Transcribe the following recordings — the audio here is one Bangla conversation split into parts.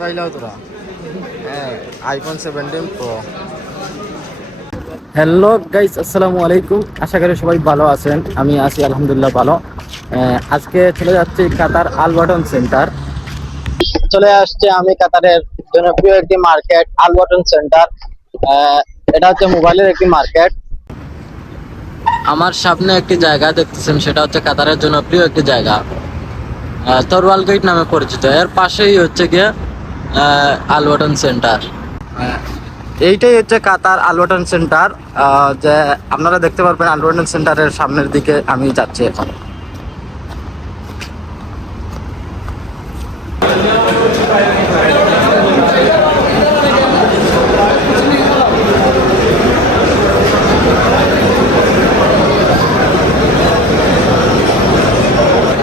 পাইলাও তোরা হ্যাঁ আইফোন 17 প্রো। হ্যালো গাইস, আসসালামু আলাইকুম। আশা করি সবাই ভালো আছেন। আমি আছি আলহামদুলিল্লাহ ভালো। আজকে চলে যাচ্ছি কাতার আল বাটন সেন্টার। চলে আসছে আমি কাতারের জনপ্রিয় একটি মার্কেট আল বাটন সেন্টার। এটা হচ্ছে মোবাইলের একটি মার্কেট। আমার সামনে একটি জায়গা দেখতেছেন, সেটা হচ্ছে কাতারের জনপ্রিয় একটি জায়গা, তরওয়াল গেট নামে পরিচিত। এর পাশেই হচ্ছে গিয়ে আল বাটন সেন্টার। এইটাই হচ্ছে কাতার আল বাটন সেন্টার। যে আপনারা দেখতে পারবেন আল বাটন সেন্টারের সামনের দিকে আমি যাচ্ছি এখন।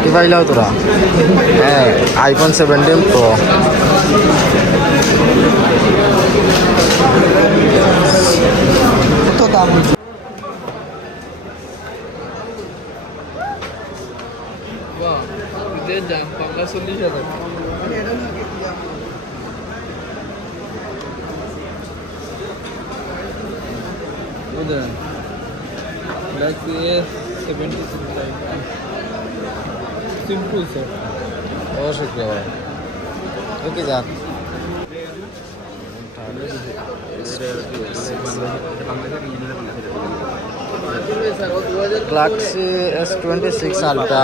কি পাইলাও তোরা হ্যাঁ আইফোন 17 প্রো। কত দাম? সিম্পল স্যার অবশ্যই ওকে যান। Galaxy S26 ultra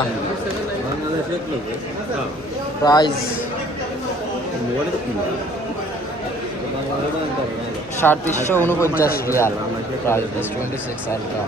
price 349 Real. Price S26 ultra.